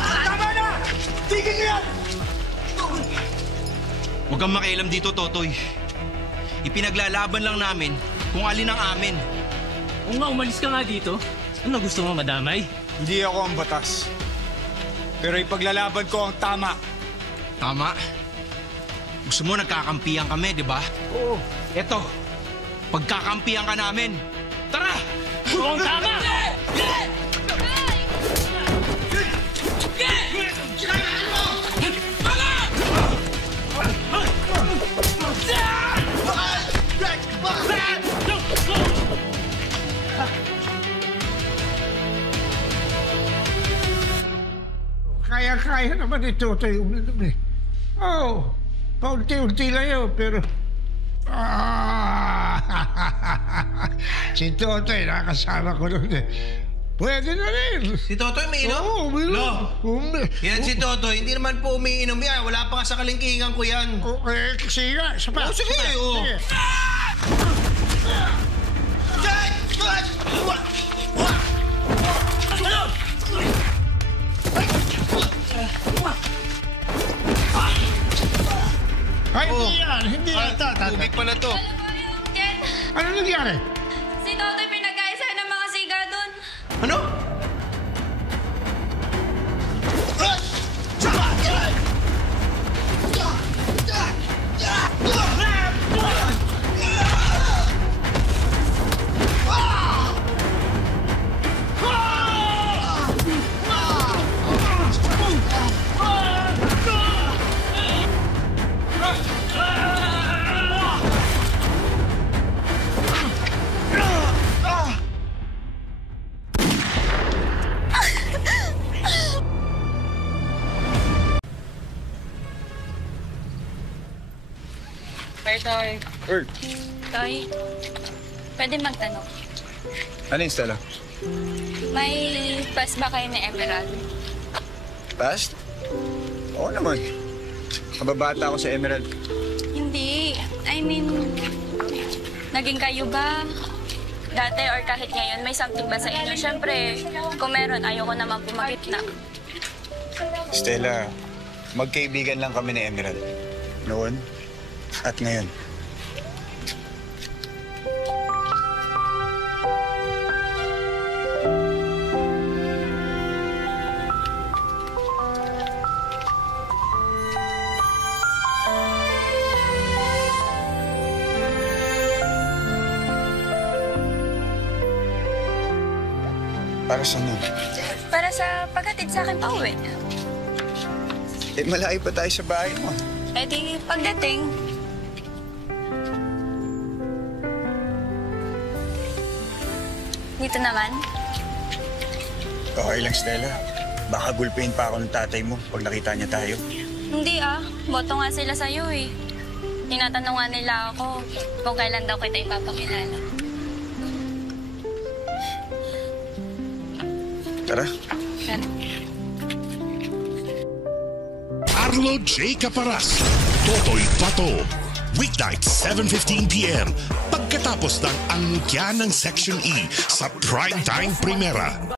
Tama na! Tigil niyo yan! Huwag kang makialam dito, Totoy. Ipinaglalaban lang namin kung alin ang amin. Kung nga umalis ka nga dito, ano gusto mo, madamay? Hindi ako ang batas. Pero ipaglalaban ko ang tama. Tama. Gusto mo nagkakampihan kami, di ba? Oo. Eto, pagkakampihan ka namin. Tara! Oo, tama! Kaya naman ito tayo uminom eh. Oo, paunti-unti lang yun, pero... Si Totoy, nakasama ko nun eh. Pwede na rin. Si Totoy umiinom? Oo, uminom. Yan si Totoy, hindi naman po umiinom yan. Wala pa nga sa kalingkingan ko yan. Okay, kasi nga, isa pa. Sige, oo. Sige. Ay, hindi yan. Tubig pala to. Ano nangyari? Si Totoy pinag-aisa ng mga siga doon. Ano? Toy. Earth. Toy, pwede magtanong. Ano yung Stella? May pass ba kayo ni Emerald? Past? Oo naman. Kababata ako sa Emerald. Hindi. I mean, naging kayo ba? Dati or kahit ngayon, may something ba sa inyo? Siyempre, kung meron, ayoko naman pumagit na. Stella, magkaibigan lang kami ni Emerald. Noon at ngayon. Para saan nun? Para sa paghatid sa akin pauwi. Eh, malayo pa tayo sa bahay mo. Eh di, pagdating. Dito naman. Okay lang, Stella. Baka gulpihin pa ako ng tatay mo pag nakita niya tayo. Hindi boto nga sila sa'yo eh. Tinatanong nga nila ako kung kailan daw kita ipapakilala. Tara. Tara. Arlo J. Caparas, Totoy Pato. Weeknight, 7:15 p.m. Pagkatapos ng angkya ng Section E sa Primetime Primera.